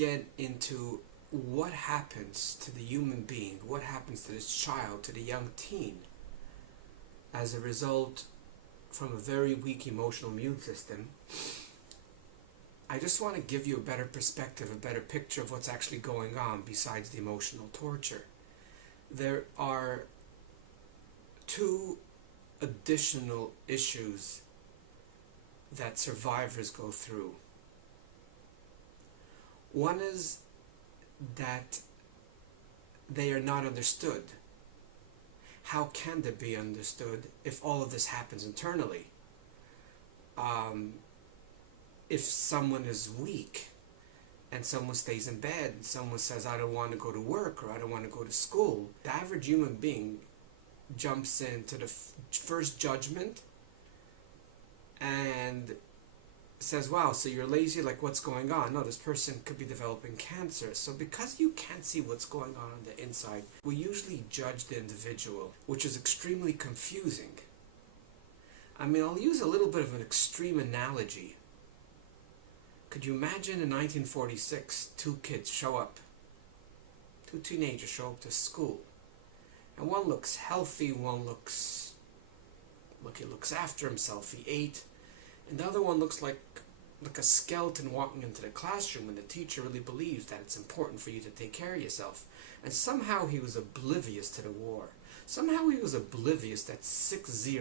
get into what happens to the human being, what happens to this child, to the young teen, as a result from a very weak emotional immune system, I just want to give you a better perspective, a better picture of what's actually going on besides the emotional torture. There are two additional issues that survivors go through. One is that they are not understood. How can they be understood if all of this happens internally? If someone is weak and someone stays in bed and someone says, I don't want to go to work or I don't want to go to school, the average human being jumps into the first judgment and says, wow, so you're lazy, like what's going on? No, this person could be developing cancer. So because you can't see what's going on the inside, we usually judge the individual, which is extremely confusing. I mean, I'll use a little bit of an extreme analogy. Could you imagine in 1946, two teenagers show up to school, and one looks healthy, one looks like he looks after himself, he ate, and the other one looks like a skeleton walking into the classroom, and the teacher really believes that it's important for you to take care of yourself. And somehow he was oblivious to the war. Somehow he was oblivious that 60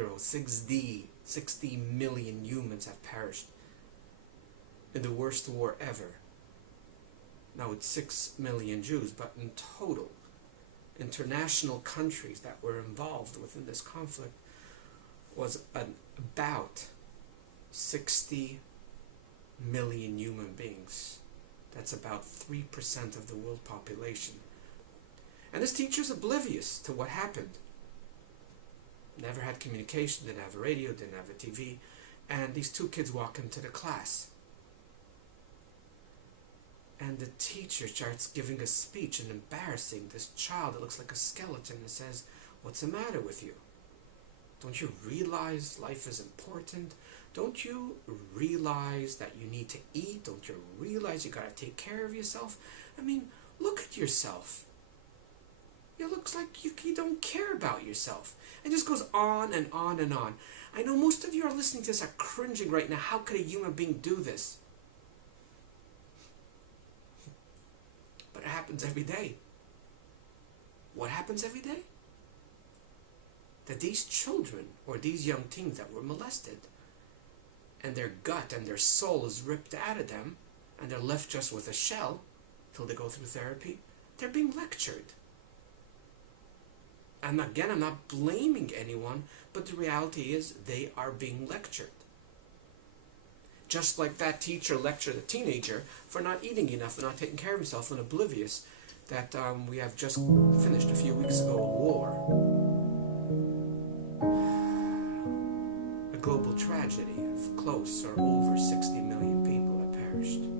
million humans have perished in the worst war ever. Now it's 6 million Jews, but in total, international countries that were involved within this conflict was about 60 million human beings. That's about 3% of the world population. And this teacher's oblivious to what happened. Never had communication, didn't have a radio, didn't have a TV, and these two kids walk into the class. And the teacher starts giving a speech and embarrassing this child that looks like a skeleton and says, what's the matter with you? Don't you realize life is important? Don't you realize that you need to eat? Don't you realize you gotta take care of yourself? I mean, look at yourself. It looks like you don't care about yourself. It just goes on and on and on. I know most of you are listening to this are cringing right now. How could a human being do this? But it happens every day. What happens every day? That these children or these young teens that were molested and their gut and their soul is ripped out of them and they're left just with a shell till they go through therapy, they're being lectured. And again, I'm not blaming anyone, but the reality is they are being lectured. Just like that teacher lectured a teenager for not eating enough and not taking care of himself and oblivious that we have just finished a few weeks ago a war. A global tragedy of close or over 60 million people have perished.